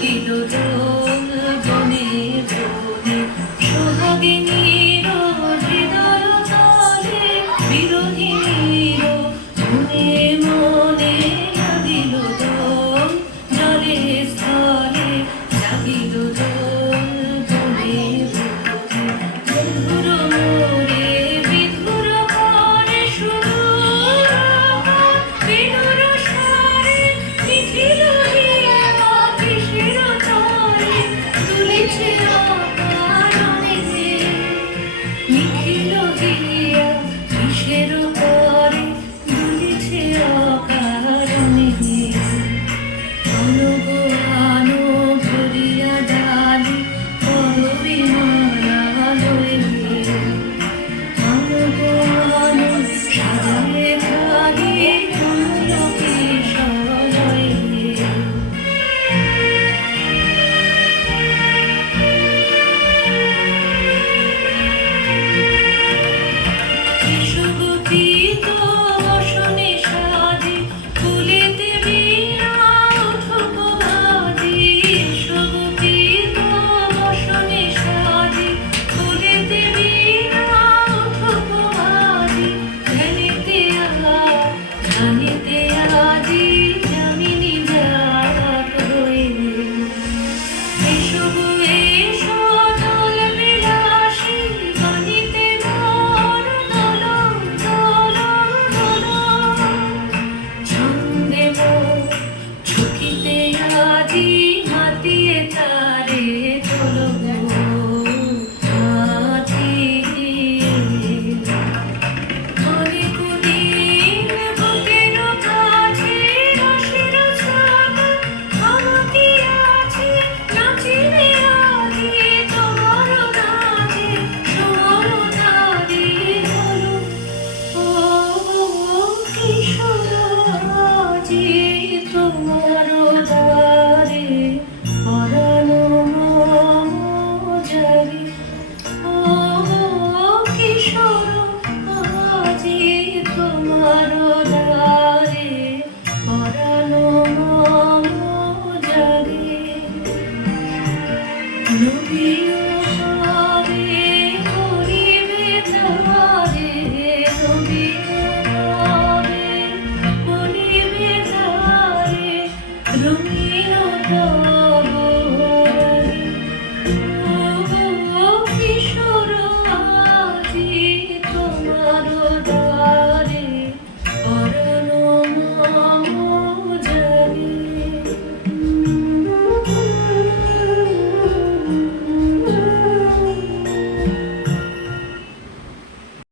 জাগিল দোল বনে বনে সোহাগিনীর হৃদয় তলে বিরোহিনীর মনে মনে লাগিল দোল জলে স্থলে জাগিল দোল বনে বনে বন্ধুর মোরে বিধুর করে সুদূর বিদুর সারে নিখিল হিয়া কিসের তরে তুলেছে অকারণে নিখিল হিয়া কিসের তরে তুলেছে অকারণে অনুগানো ভরিয়া ডালি পরবিমালা লয়ে অনুগানো সাজালে খালি চন্দ্রকে সজয়ে সুগঠিত বসনে সাজে ফুলেতে বীণা উঠুক বাজে সুগঠিত বসনে সাজে ফুলেতে বীণা উঠুক বাজে জানিতে আজি জামিনী জাত হয়ে এসো গো এসো দোল বিলাসী বানিতে মোর দোলন দোলন দোলন ছন্দে মোর ছুটিতে আজি মাতিয়ে তারে তোলব মাতিয়ে অনেক দিন বুকের কাছে রসের ছাগল আমাকে আছে নাচিবে আজি তোমার কাছে সোহর তারে হলো ও কিশোর আজি তোমার দ্বারে পরানো মজারি ও কিশোর আজি তোমার দ্বারে পরানো মজারি নবী